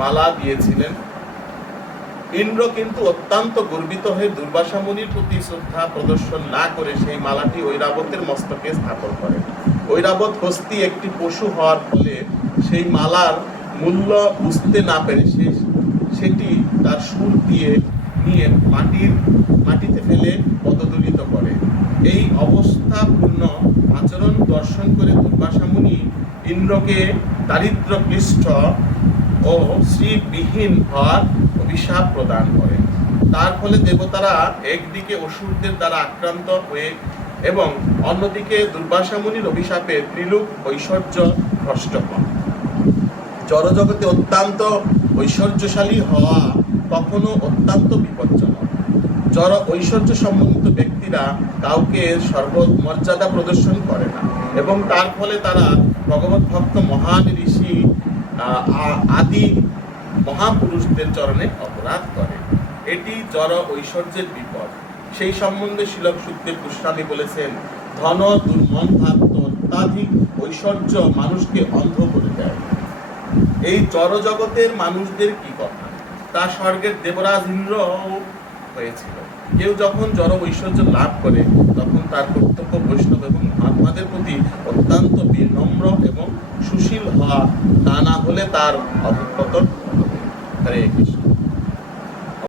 মালা দিয়েছিলেন। ইন্দ্র কিন্তু অত্যন্ত গর্বিত হয়ে দুর্বাসা মুনির প্রতি শ্রদ্ধা প্রদর্শন না করে সেই মালাটি ঐরাবতের মস্তকে স্থাপন করেন। ঐরাবত হস্তি একটি পশু হওয়ার ফলে সেই মালার মূল্য বুঝতে না পেরে সে সেটি তার সুর দিয়ে নিয়ে মাটির, মাটিতে ফেলে পদদলিত করে। এই অবস্থাপূর্ণ আচরণ দর্শন করে দুর্বাসা মুনি ইন্দ্রকে দারিদ্র পৃষ্ঠ ও শ্রীবিহীন হওয়ার অভিশাপ প্রদান করেন তার ফলে দেবতারা একদিকে অসুরদের দ্বারা আক্রান্ত হয়ে এবং অন্যদিকে দুর্বাসা মুনির অভিশাপে ত্রিলোক ঐশ্বর্য ভ্রষ্ট হন। জড়জগতে অত্যন্ত ঐশ্বর্যশালী হওয়া কখনো অত্যন্ত বিপজ্জনক। জড় ঐশ্বর্য সম্বন্ধিত ব্যক্তিরা কাউকে সর্বমর্যাদা প্রদর্শন করে না এবং তার ফলে তারা ভগবত ভক্ত মহান আদি মহাপুরুষদের চরণে অপরাধ করে। এটি জড় ঐশ্বর্যের বিপদ। সেই সম্বন্ধে শিলক সুখদেব গোস্বামী বলেছেন, ধন দুর্মন্থাত্ম অত্যাধিক ঐশ্বর্য মানুষকে অন্ধ করে দেয়। এই জড়জগতের মানুষদের কি কথা? তা স্বর্গের দেবরাজ ইন্দ্র হয়েছিল। কেউ যখন জড় ঐশ্বর্য লাভ করে, তখন তার কর্তব্য বৈষ্ণব এবং মহাত্মাদের প্রতি এবং হওয়া তা না হলে তার অধঃপতন হরে কৃষ্ণ।